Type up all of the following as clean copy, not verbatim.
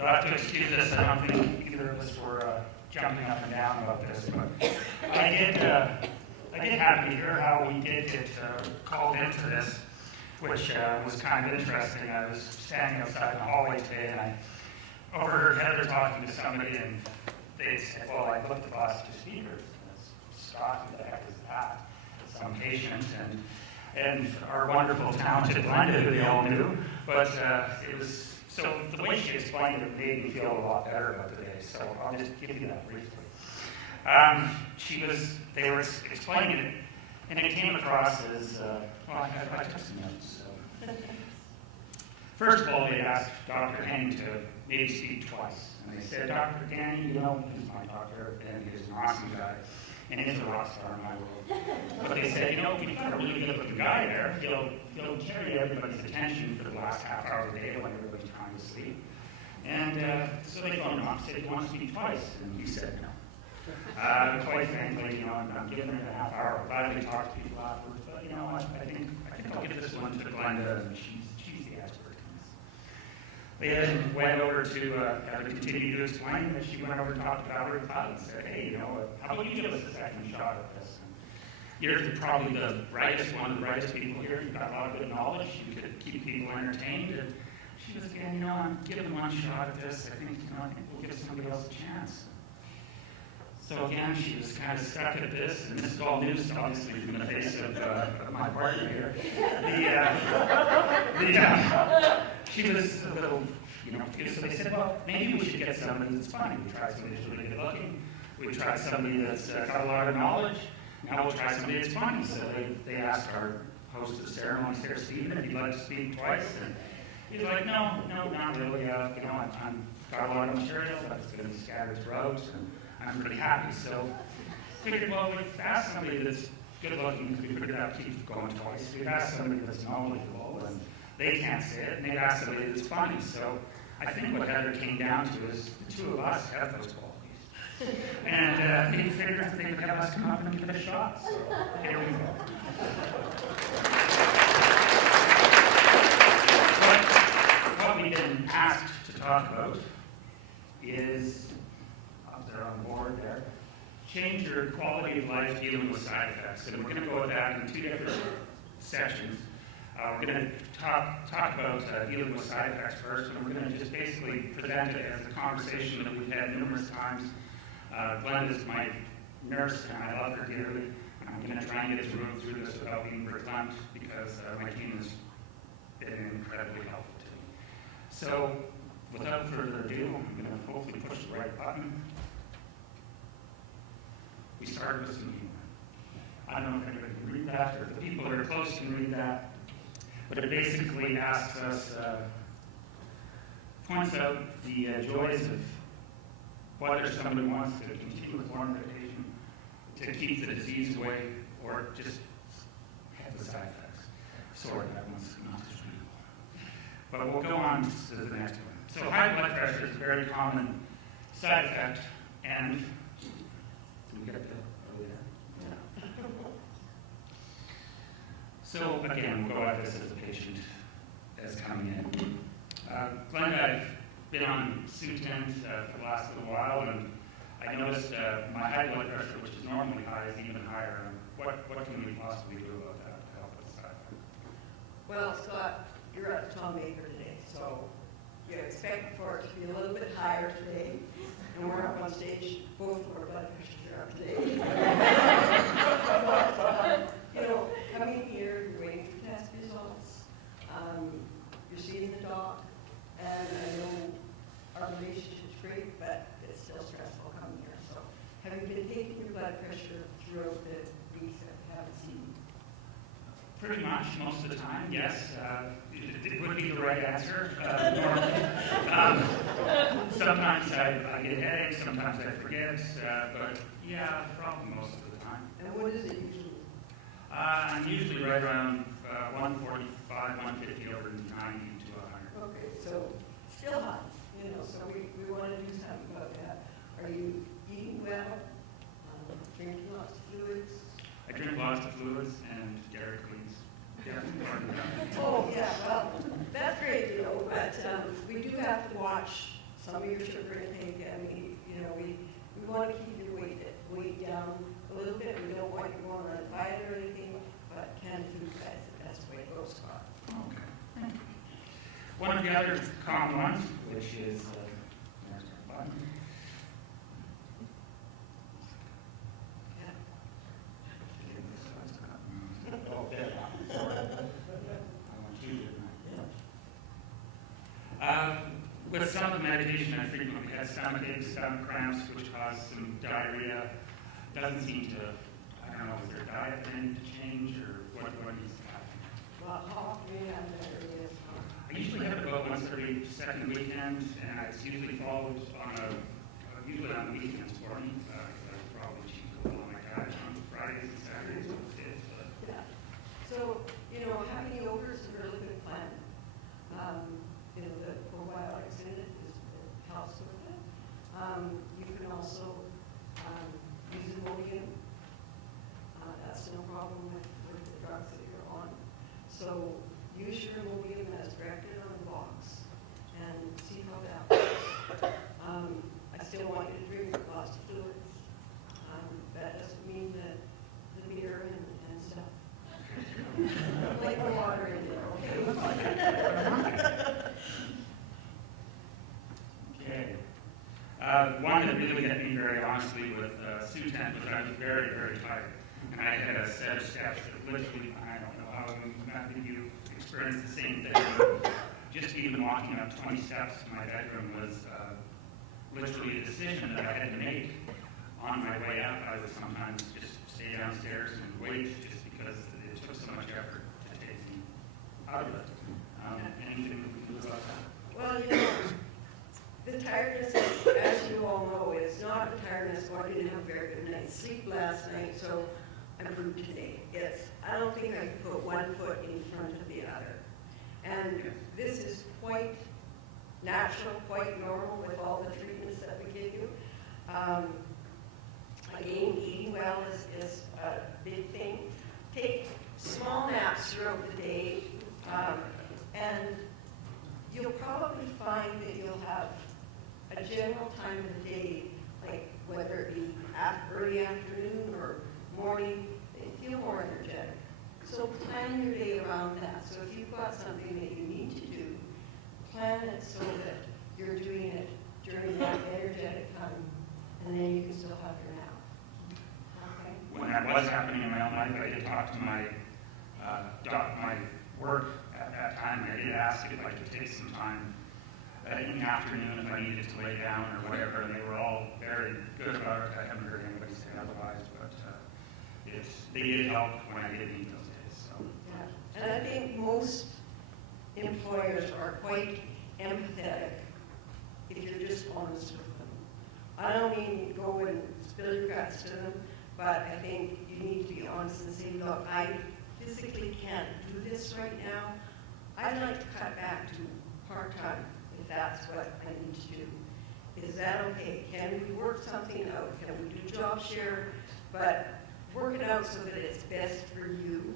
you'll have to excuse us. I don't think either of us were jumping up and down about this, but I did happen to hear how we did get called into this, which was kind of interesting. I was standing outside in the hallway today, and I overheard Heather talking to somebody, and they said, well, I put the boss to speakers. And it's Scott, who the heck is that? Some patient, and our wonderful, talented Glenda, who they all knew. But it was, so the way she explained it made me feel a lot better about the day, so I'll just give you that briefly. They were explaining it, and it came across as, well, I took some notes. So. First of all, they asked Dr. Heng to maybe speak twice. And they said, Dr. Danny, you know, he's my doctor, and he's an awesome guy, and he's a rock star in my world. But they said, you know, we've got a really good-looking guy there. He'll carry everybody's attention for the last half hour of the day when everybody's trying to sleep. And so they phoned him up and said, you want to speak twice? And he said, no. Quite frankly, you know, I'm giving it a half hour. I'll gladly talk to people afterwards, but, you know, I think I'll give this one to Glenda, and she's the expert in this. They then went over to continue to explain, and she went over and talked to Valerie Cloud and said, hey, you know, how about you give us a second shot at this? And you're probably the brightest, one of the brightest people here. You've got a lot of good knowledge. You could keep people entertained. And she was again, you know, I'm giving one shot at this. I think we'll give somebody else a chance. So again, she was kind of stuck at this, and this is all news, obviously, from the face of my partner here. She was a little, you know, so they said, well, maybe we should get somebody that's funny. We tried somebody that's really good looking. We tried somebody that's got a lot of knowledge. Now we'll try somebody that's funny. So they asked our host of the ceremonies here, Stephen, if he'd like to speak twice. And he's like, no, not really. You know, I've got a lot of material, but it's going to be scattered throughout. And I'm pretty happy, so I figured, well, we've asked somebody that's good looking, because we figured out keep going twice. We've asked somebody that's knowledgeable, and they can't say it, and they've asked somebody that's funny. So I think what Heather came down to is the two of us have those qualities. And they figured that they would have us come up and give it a shot. So here we go. What we've been asked to talk about is, they're on board there, change your quality of life dealing with side effects. And we're going to go with that in two different sessions. We're going to talk about dealing with side effects first, and we're going to just basically present it as a conversation that we've had numerous times. Glenda's my nurse, and I love her dearly. And I'm going to try and get us moved through this without being verklempt, because my team has been incredibly helpful to me. So, without further ado, I'm going to hopefully push the right button. We started with some humor. I don't know if anybody can read that, or if the people that are close can read that, but it basically asks us, points out the joys of whether somebody wants to continue with more medication, to keep the disease away, or just have the side effects. Sorry, that one's not as real. But we'll go on to the next one. So high blood pressure is a very common side effect, and can we get up over there? Yeah. So again, we'll go at this as a patient as coming in. Glenda, I've been on Sutent for the last little while, and I noticed my high blood pressure, which is normally high, is even higher. What can we possibly do about that to help with the side effect? Well, Scott, you're at the Tom Baker today, so you expect for it to be a little bit higher today, and we're up on stage, both of our blood pressures are up today. But, you know, coming here, you're waiting for test results, you're seeing the doc, and I know our relationship's great, but it's still stressful coming here. So, have you been taking your blood pressure throughout the weeks that we haven't seen you? Pretty much, most of the time, yes. It would be the right answer, normally. Sometimes I get headaches, sometimes I forget, but yeah, probably most of the time. And what is it usually? I'm usually right around 145, 150 over 90 to 100. Okay, so still high, you know, so we want to do something about that. Are you eating well? Drinking lots of fluids? I drink lots of fluids and Dairy Queens. Oh, yeah, well, that's great, you know, but we do have to watch some some of your sugar intake, and we want to keep your weight down a little bit. We don't want you going on a diet or anything, but canned food, that's the best way to go, Scott. Okay, thank you. One of the other common ones, which is, there's our button. Oh, there. Sorry. I want you, didn't I? With some of the medication, I frequently had stomach aches, stomach cramps, which cause some diarrhea. Doesn't seem to, I don't know, is there a diet thing to change, or what needs to happen? Well, how often do you have diarrhea? I usually have it about once every second weekend, and it's usually followed on usually on the weekends for me. I probably cheat a little on my diet on Fridays and Saturdays with the kids, but Yeah. So, having yogurt is a really good plan. The probiotics in it helps with it. You can also use Imodium. That's no problem with the drugs that you're on. So use your Imodium as directed on the box and see how that works. I still want you to drink lots of fluids. That doesn't mean that the beer and stuff. Like the water in there, okay? okay. One that really hit me very honestly with Sutent was I was very, very tired. And I had a set of steps that literally, I don't know how many of you experienced the same thing. Just even walking up 20 steps to my bedroom was literally a decision that I had to make. On my way up, I would sometimes just stay downstairs and wait just because it took so much effort to take me out of it. Anything we can do about that? Well, the tiredness, as you all know, is not the tiredness, well, I didn't have a very good night's sleep last night, so I'm through today. I don't think I could put one foot in front of the other. And this is quite natural, quite normal with all the treatments that we give you. Again, eating well is a big thing. Take small naps throughout the day, and you'll probably find that you'll have a general time of the day, like whether it be early afternoon or morning, they feel more energetic. So plan your day around that. So if you've got something that you need to do, plan it so that you're doing it during that energetic time, and then you can still have your nap. Okay? When that was happening in my own life, I did talk to my my work at that time. I did ask if I could take some time in the afternoon if I needed to lay down or whatever, and they were all very good about it. I haven't heard anybody say otherwise, but they did help when I did need those days. So. Yeah. And I think most employers are quite empathetic if you're just honest with them. I don't mean go and spill your guts to them, but I think you need to be honest and say, look, I physically can't do this right now. I'd like to cut back to part-time if that's what I need to do. Is that okay? Can we work something out? Can we do job share? But work it out so that it's best for you.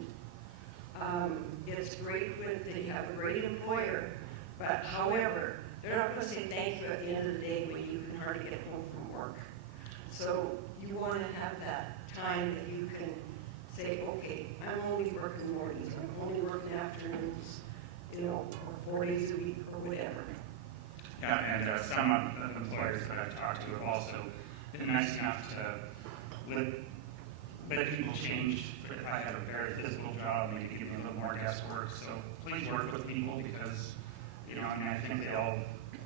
It's great when they have a great employer, but however, they're not going to say thank you at the end of the day when you can hardly get home from work. So you want to have that time that you can say, okay, I'm only working mornings, I'm only working afternoons, or 4 days a week or whatever. Yeah, and some of the employers that I've talked to have also been nice enough to let people change. If I had a very physical job, maybe give me a little more guesswork. So please work with people because, I think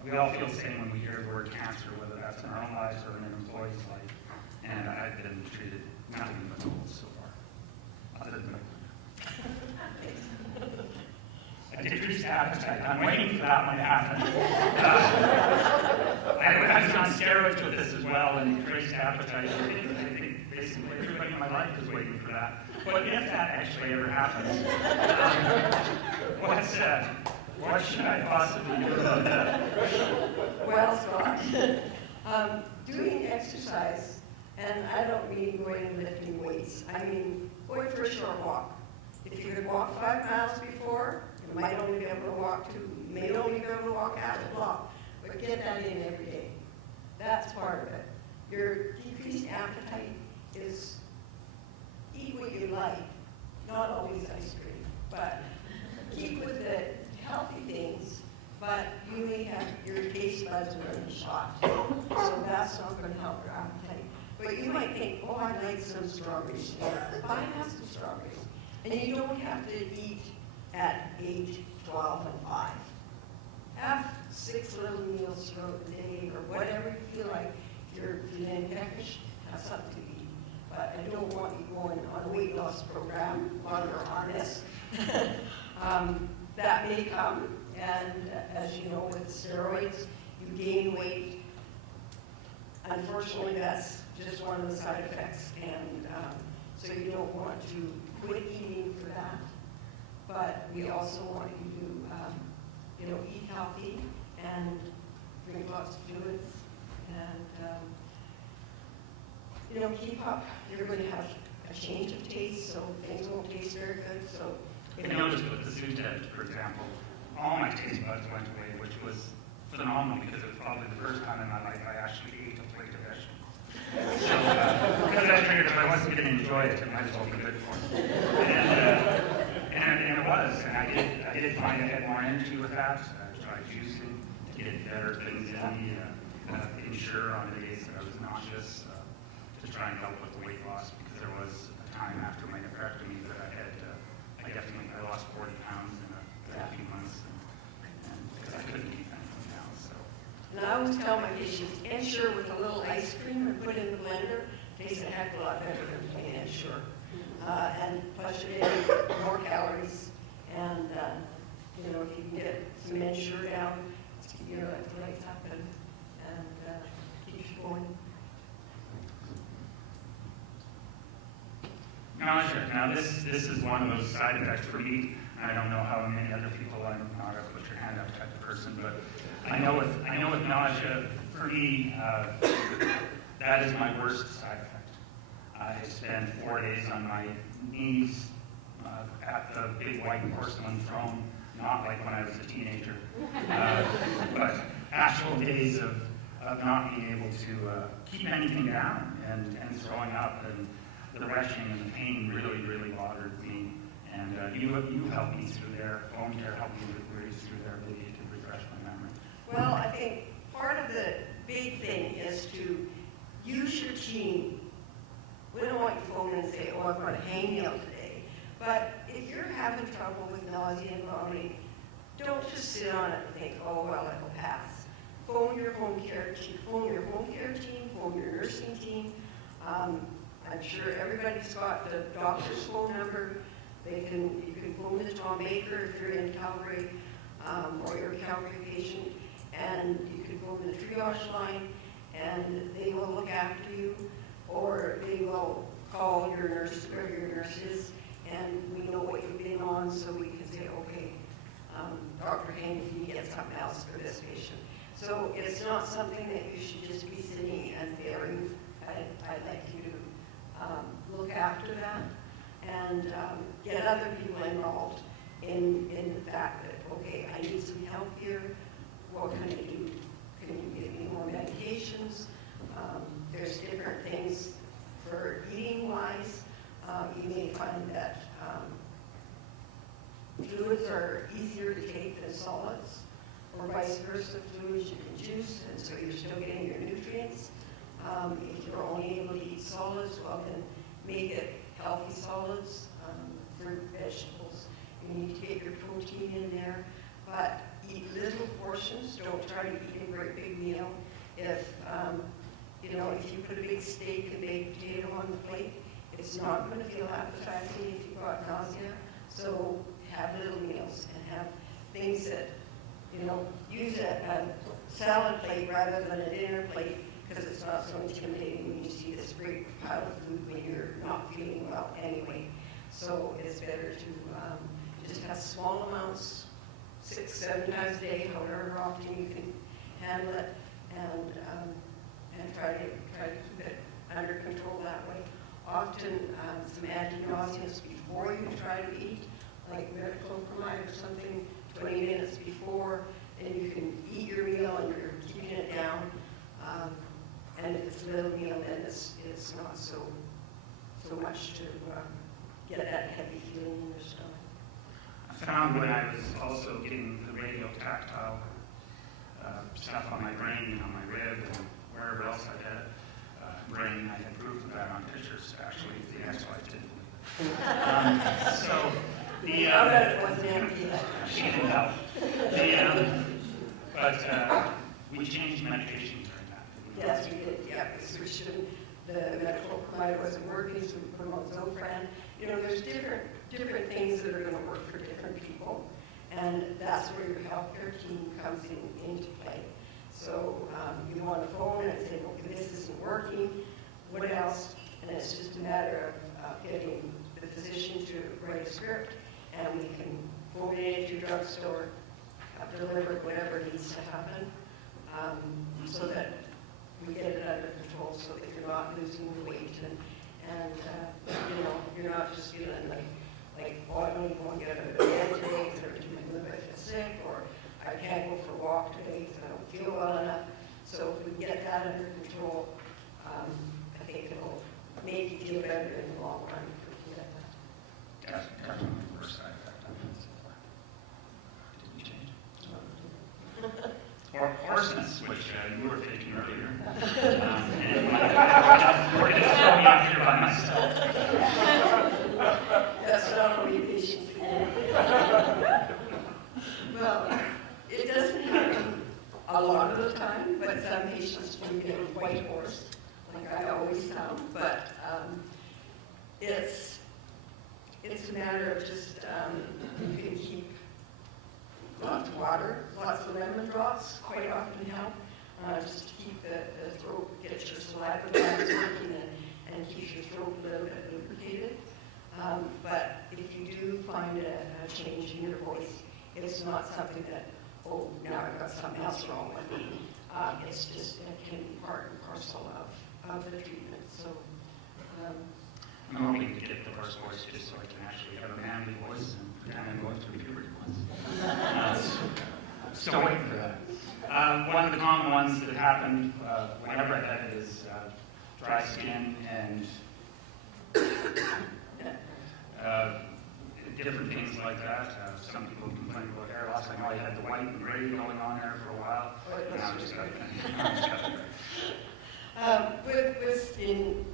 we all feel the same when we hear the word cancer, whether that's in our own lives or in an employee's life. And I've been treated nothing but gold so far, other than a decreased appetite. I'm waiting for that one to happen. I was on steroids with this as well, and decreased appetite. I think basically everybody in my life is waiting for that. But if that actually ever happens, what should I possibly do about that? Well, Scott, doing exercise, and I don't mean going and lifting weights. I mean going for a short walk. If you could walk 5 miles before, you might only be able to walk 2. You may only be able to walk half a block. but get that in every day. That's part of it. Your decreased appetite is eat what you like, not always ice cream, but keep with the healthy things, but you may have your taste buds running shot. So that's not going to help your appetite. But you might think, oh, I'd like some strawberries. Buy some strawberries. And you don't have to eat at 8, 12, and 5. Have 6 little meals throughout the day or whatever you feel like. If you're feeling peckish, have something to eat. But I don't want you going on a weight loss program while you're on this. That may come, and as you know, with steroids, you gain weight. Unfortunately, that's just one of the side effects, and so you don't want to quit eating for that. But we also want you to, eat healthy and drink lots of fluids, and keep up. You're going to have a change of taste, so things won't taste very good. So I noticed with the Zyrtec, for example, all my taste buds went away, which was phenomenal because it was probably the first time in my life I actually ate a plate of vegetables. So, because I figured if I wasn't going to enjoy it, it might as well be good for me. And it was, and I did find I had more energy with that. I tried juicing to get better things in me, ensure on the days that I was nauseous, to try and help with the weight loss, because there was a time after my nephrectomy that I had, I lost 40 pounds in a few months, and because I couldn't eat anything now, so. And I always tell my patients, Ensure with a little ice cream and put it in the blender, tastes a heck of a lot better than plain Ensure. And plus you're getting more calories, and if you can get some Ensure down, it lights up and keeps you going. Now this is one of those side effects for me. I don't know how many other people, I'm not a put your hand up type of person, but I know with nausea, for me, that is my worst side effect. I spent 4 days on my knees at the big white porcelain throne, not like when I was a teenager, but actual days of not being able to keep anything down and throwing up, and the retching and the pain really, really bothered me. And you helped me through there. Home care helped me really through there, really to refresh my memory. Well, I think part of the big thing is to use your team. We don't want you to phone and say, oh, I'm going to hang you out today. But if you're having trouble with nausea and vomiting, don't just sit on it and think, oh, well, it'll pass. Phone your home care team, phone your nursing team. I'm sure everybody's got the doctor's phone number. You can phone the Tom Baker if you're in Calgary, or you're a Calgary patient, and you can phone the triage line, and they will look after you, or they will call your nurse or your nurses, and we know what you've been on, so we can say, okay, Dr. Hank, you can get something else for this patient. So it's not something that you should just be sitting and bearing. I'd like you to look after that and get other people involved in the fact that, okay, I need some help here. What can I do? Can you give me more medications? There's different things for eating-wise. You may find that fluids are easier to take than solids, or vice versa. Fluids you can juice, and so you're still getting your nutrients. If you're only able to eat solids, well then make it healthy solids, fruit, vegetables. You need to get your protein in there, but eat little portions. Don't try to eat a great big meal. If you put a big steak and baked potato on the plate, it's not going to feel appetizing if you've got nausea. So have little meals and have things that, use a salad plate rather than a dinner plate, because it's not so intimidating when you see this great pile of food when you're not feeling well anyway. So it's better to just have small amounts, 6-7 times a day, however often you can handle it, and try to keep it under control that way. Often some anti-nauseants before you try to eat, like metoclopramide or something, 20 minutes before, and you can eat your meal and you're keeping it down. And if it's a little meal, then it's not so much to get that heavy feeling in your stomach. I found when I was also getting the radio tactile stuff on my brain and on my rib and wherever else I had brain, I had proof of that on pictures. Actually, the ex-wife didn't. So the I bet it wasn't empty. she didn't help. But we changed medication during that. Yes, we did. Yeah, we switched to the medical provider wasn't working, so we put them on Zofran. You know, there's different things that are going to work for different people, and that's where your healthcare team comes into play. So you want to phone and say, okay, this isn't working. What else? And it's just a matter of getting the physician to write a script, and we can phone it into your drugstore, deliver whatever needs to happen, so that we get it under control, so that you're not losing weight and you know, you're not just feeling like oh, I don't even want to get out of bed today because every 2 minutes I feel sick, or I can't go for a walk today because I don't feel well enough. So if we get that under control, I think it'll make you feel better in the long run if we can get that. Definitely the worst side effect I've had so far. Didn't change. Or hoarseness, which you were faking earlier. And we're just throwing out here by myself. That's not only patients. Well, it doesn't happen a lot of the time, but some patients do get quite hoarse, like I always sound. But it's a matter of just you can keep lots of water, lots of lemon drops quite often help, just to keep the throat, get your saliva glands working and keep your throat a little bit lubricated. But if you do find a change in your voice, it's not something that, oh, now I've got something else wrong with me. It's just, it can be part and parcel of the treatment. So, I'm hoping to get the hoarse voice just so I can actually have a manly voice and pretend I'm going through puberty once. Still waiting for that. One of the common ones that happen whenever I had it is dry skin and different things like that. Some people complain about hair loss. I know I had the white and gray going on there for a while. Now I'm just got it. With skin,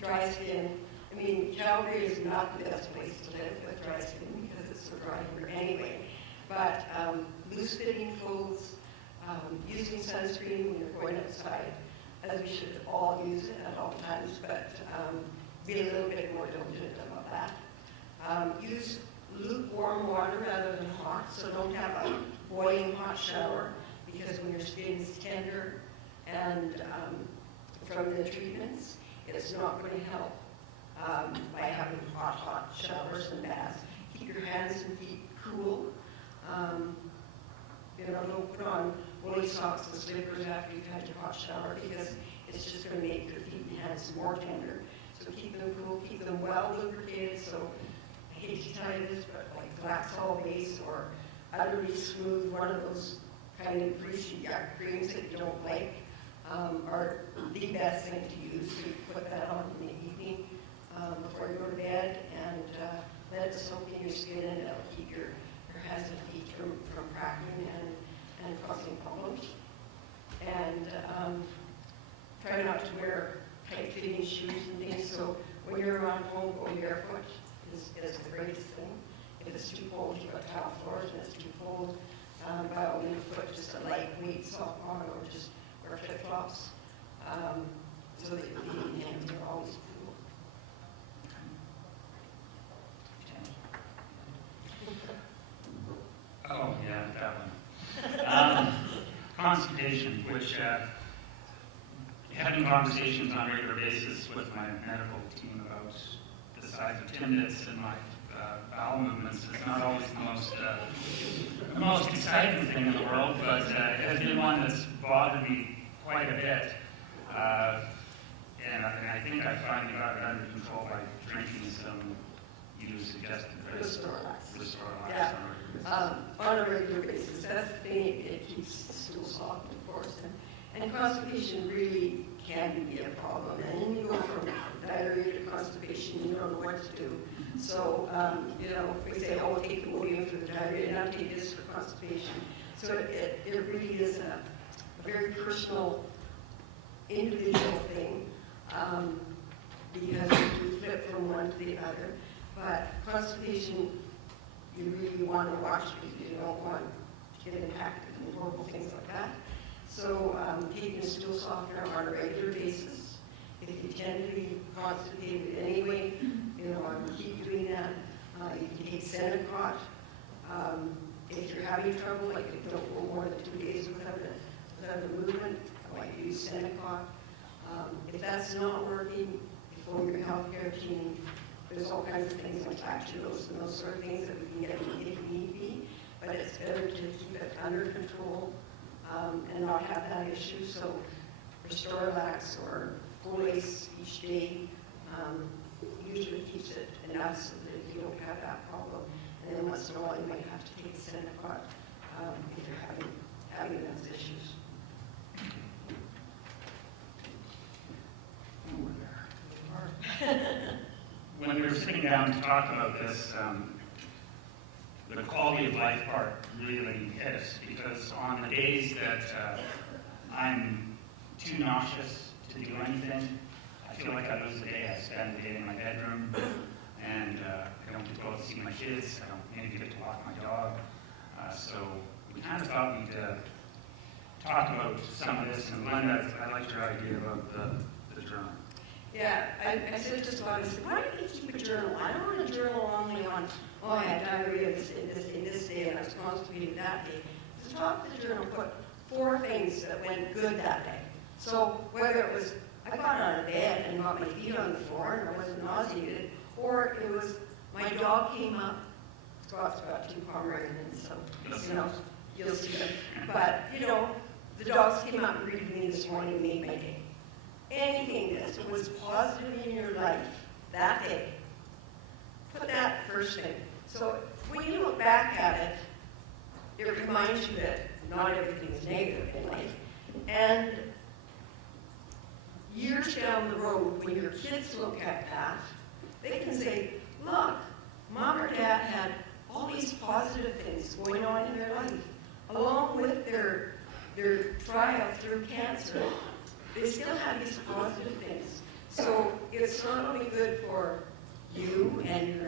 dry skin, I mean, Calgary is not the best place to live with dry skin because it's so dry here anyway. But loose-fitting clothes, using sunscreen when you're going outside, as we should all use it at all times, but be a little bit more diligent about that. Use lukewarm water rather than hot, so don't have a boiling hot shower, because when your skin is tender and from the treatments, it's not going to help by having hot showers and baths. Keep your hands and feet cool. You know, don't put on woolly socks and slippers after you've had your hot shower, because it's just going to make your feet and hands more tender. So keep them cool, keep them well lubricated. So I hate to tell you this, but like Waxall base or utterly smooth, one of those kind of greasy yuck creams that you don't like, are the best thing to use. So you put that on in the evening before you go to bed, and let it soak in your skin, and it'll keep your hands and feet from cracking and causing problems. And try not to wear tight-fitting shoes and things. So when you're around home, go barefoot is the greatest thing. If it's too cold, you've got tile floors, and it's too cold, by all means, put just a lightweight sock on, or just wear flip-flops, so that your feet and hands are always cool. Oh, yeah, that one. Constipation, which having conversations on a regular basis with my medical team about the size of tendons and my bowel movements is not always the most exciting thing in the world, but it has been one that's bothered me quite a bit. And I think I finally got it under control by drinking some, you suggested, Restore Lax. Restore Yeah. Lax. On on a regular basis. That's the thing, it keeps the stool soft, of course. And constipation really can be a problem. And then you go from diarrhea to constipation, you don't know what to do. So, you know, we say, oh, take Imodium for the diarrhea, now take this for constipation. So it really is a very personal, individual thing, because you flip from one to the other. But constipation, you really want to watch because you don't want to get impacted and horrible things like that. So taking a stool softener on a regular basis. If you tend to be constipated anyway, you know, keep doing that. You can take Senecot. If you're having trouble, like if you don't go more than 2 days without a movement, I might use Senecot. If that's not working, you phone your healthcare team. There's all kinds of things like lactulose and those sort of things that we can get if need be. But it's better to keep it under control and not have that issue. So Restorelax or Folace each day usually keeps it enough so that you don't have that problem. And then once in a while you might have to take Senecot if you're having those issues. When we were sitting down to talk about this, the quality of life part really hit us, because on the days that I'm too nauseous to do anything, I feel like I lose the day. I spend the day in my bedroom, and I don't get to go out and see my kids. I don't maybe get to walk my dog. So we kind of thought we'd talk about some of this. And Glenda, I liked your idea about the journal. Yeah, I said just about this. Why don't you keep a journal? I don't want a journal only on, oh, I had diarrhea in this day and I was constipated that day. Just top of the journal, put 4 things that went good that day. So whether it was, I got out of bed and got my feet on the floor and I wasn't nauseated, or it was, my dog came up. Scott's got 2 Pomeranians, so, you know, you'll see them. But, you know, the dogs came up and greeted me this morning and made my day. Anything that was positive in your life that day, put that first thing. So when you look back at it, it reminds you that not everything is negative in life. And years down the road, when your kids look at that, they can say, look, Mom or Dad had all these positive things going on in their life, along with their trial through cancer. They still have these positive things. So it's not only good for you and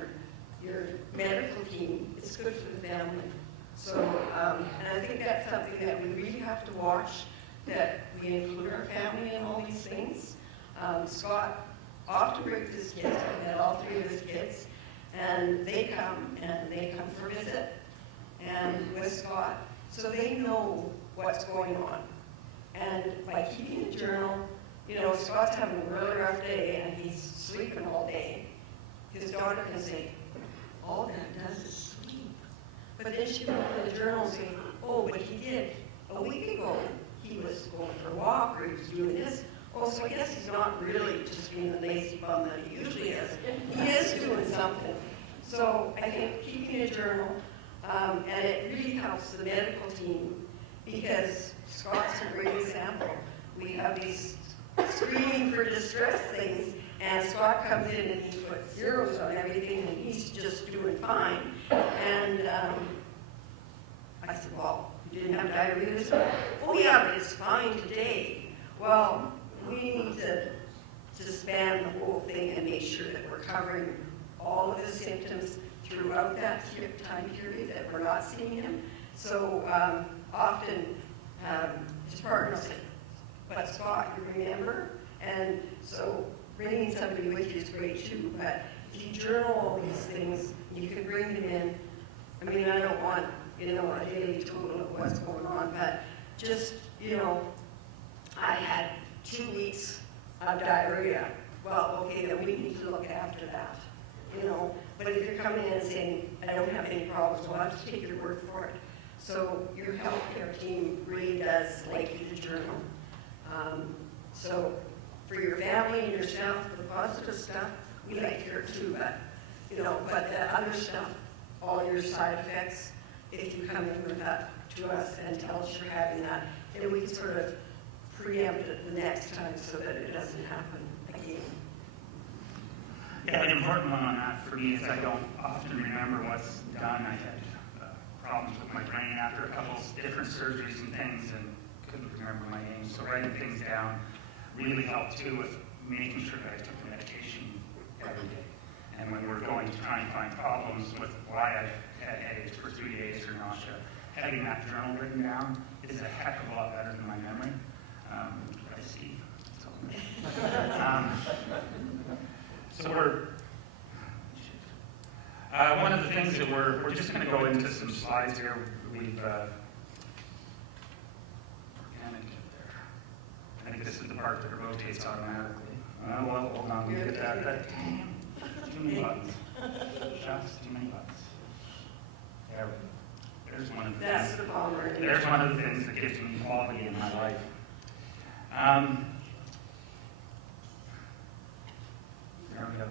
your medical team, it's good for the family. So, and I think that's something that we really have to watch, that we include our family in all these things. Scott often brings his kids. I've met all 3 of his kids, and they come for a visit, and with Scott, so they know what's going on. And by keeping a journal, you know, Scott's having a really rough day and he's sleeping all day. His daughter can say, all Dad does is sleep. But then she will look at the journal and say, oh, but he did. A week ago, he was going for a walk or he was doing this. Oh, so I guess he's not really just being the lazy bum that he usually is. He is doing something. So I think keeping a journal, and it really helps the medical team, because Scott's a great example. We have these screening for distress things, and Scott comes in and he puts zeros on everything, and he's just doing fine. And I said, well, you didn't have diarrhea this morning? Oh yeah, but it's fine today. Well, we need to span the whole thing and make sure that we're covering all of the symptoms throughout that time period that we're not seeing him. So often his partner will say, but Scott, you remember? And so bringing somebody with you is great too, but if you journal all these things, you can bring them in. I mean, I don't want, you know, a daily total of what's going on, but just, you know, I had 2 weeks of diarrhea. Well, okay, then we need to look after that, you know. But if you're coming in and saying, I don't have any problems, well, I'll just take your word for it. So your healthcare team really does like you to journal. So for your family and yourself, the positive stuff, we like to hear too, but, you know, but the other stuff, all your side effects, if you come in with that to us and tell us you're having that, then we can sort of preempt it the next time so that it doesn't happen again. Yeah, the important one on that for me is I don't often remember what's done. I had problems with my brain after a couple different surgeries and things and couldn't remember my name. So writing things down really helped too with making sure that I took the medication every day. And when we're going to try and find problems with why I've had headaches for 3 days or nausea, having that journal written down is a heck of a lot better than my memory. I see. So one of the things that we're just going to go into some slides here. I think this is the part that rotates automatically. Well, hold on, we get that. Too many buttons. Just too many buttons. There we go. There's one of the That's things. the bummer. There's one of the things that gives me quality in my life. There we go.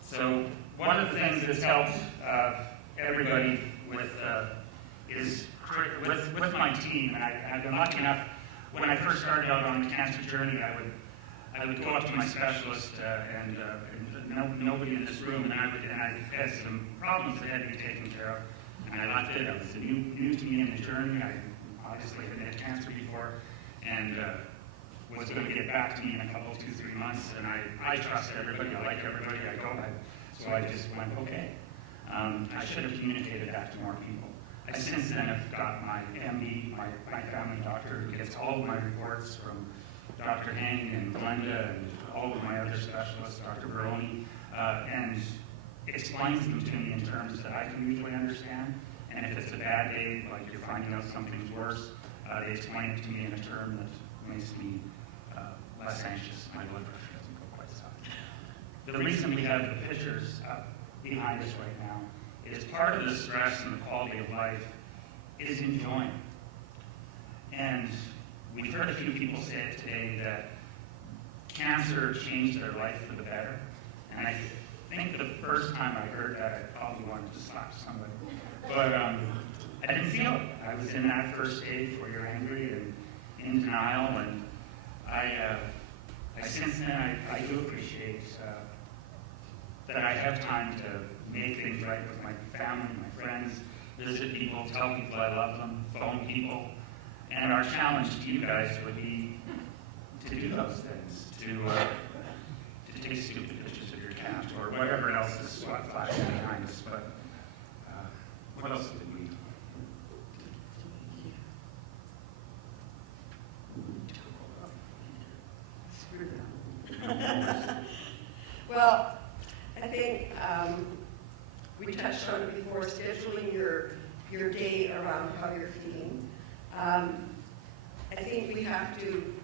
So one of the things that's helped everybody with is with my team, and I've been lucky enough. When I first started out on the cancer journey, I would go up to my specialist and nobody in this room, and I had some problems that had to be taken care of, and I left it. It was new to me in the journey. I obviously had had cancer before, and was going to get back to me in a couple, 2-3 months, and I trust everybody. I like everybody. So I just went, okay. I should have communicated that to more people. I since then have got my MD, my family doctor, who gets all of my reports from Dr. Hang and Glenda and all of my other specialists, Dr. Baroni, and explains them to me in terms that I can usually understand. And if it's a bad day, like you're finding out something's worse, they explain it to me in a term that makes me less anxious. My blood pressure doesn't go quite so high. The reason we have the pictures up behind us right now is part of the stress and the quality of life is enjoying. And we've heard a few people say it today that cancer changed their life for the better. And I think the first time I heard that, I probably wanted to slap somebody. But I didn't feel it. I was in that first stage where you're angry and in denial. And I since then, I do appreciate that I have time to make things right with my family, my friends, visit people, tell people I love them, phone people. And our challenge to you guys would be to do those things, to take stupid pictures of your cat or whatever else is flashing behind us. But what else did we do? Well, I think we touched on it before, scheduling your day around how you're feeling. I think we have to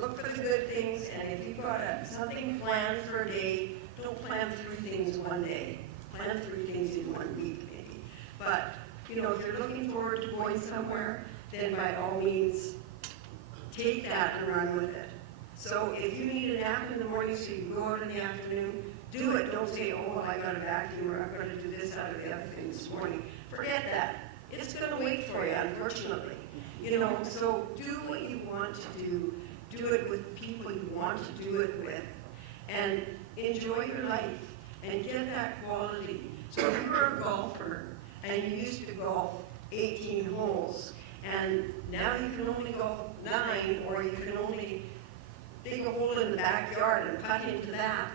look for the good things, and if you've got something planned for a day, don't plan 3 things one day. Plan 3 things in 1 week, maybe. But, if you're looking forward to going somewhere, then by all means, take that and run with it. So if you need a nap in the morning so you can go out in the afternoon, do it. Don't say, oh, I got a vacuum or I've got to do this out of the other thing this morning. Forget that. It's going to wait for you, unfortunately. So do what you want to do. Do it with people you want to do it with. And enjoy your life and get that quality. So if you were a golfer and you used to golf 18 holes, and now you can only golf 9, or you can only dig a hole in the backyard and putt into that,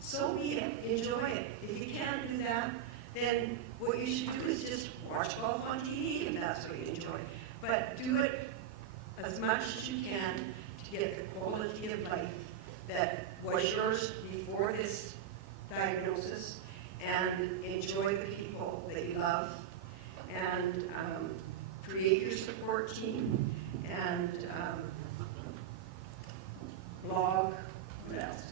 so be it. Enjoy it. If you can't do that, then what you should do is just watch golf on TV if that's what you enjoy. But do it as much as you can to get the quality of life that was yours before this diagnosis, and enjoy the people that you love, and create your support team, and blog. What else?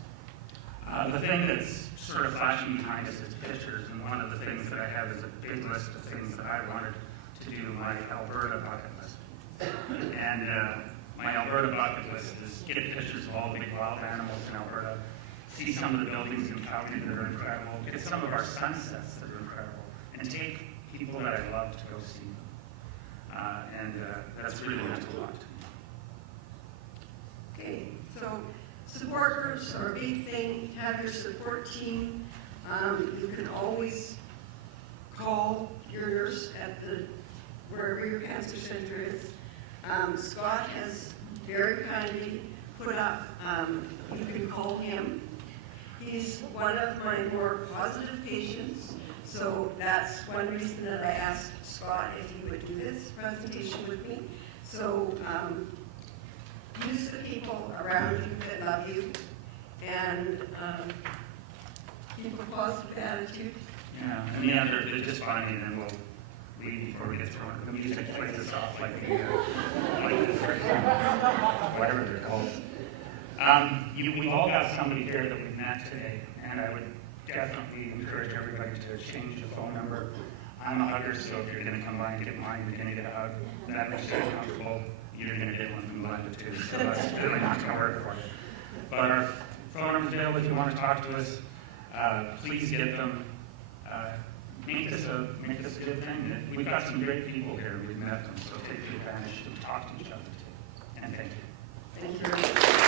The thing that's sort of flashing behind us is pictures, and one of the things that I have is a big list of things that I wanted to do, my Alberta bucket list. And my Alberta bucket list is get pictures of all the big wild animals in Alberta, see some of the buildings in Calgary that are incredible, get some of our sunsets that are incredible, and take people that I love to go see them. That's really meant a lot to me. Okay, so support groups are a big thing. Have your support team. You can always call your nurse at wherever your cancer center is. Scott has very kindly put up, you can call him. He's one of my more positive patients, so that's one reason that I asked Scott if he would do this presentation with me. So use the people around you that love you, and keep a positive attitude. Yeah, and the other, just find me, and then we'll leave before we get thrown. The music plays us off like whatever they're called. We've all got somebody here that we've met today, and I would definitely encourage everybody to change the phone number. I'm a hugger, so if you're going to come by and get mine, you're going to get a hug. That makes you comfortable. You're going to get one from Glenda too, so that's really not going to work for you. But our phone number's available if you want to talk to us. Please get them. Make this a good thing. We've got some great people here. We've met them, so take the advantage to talk to each other too. And thank you. Thank you.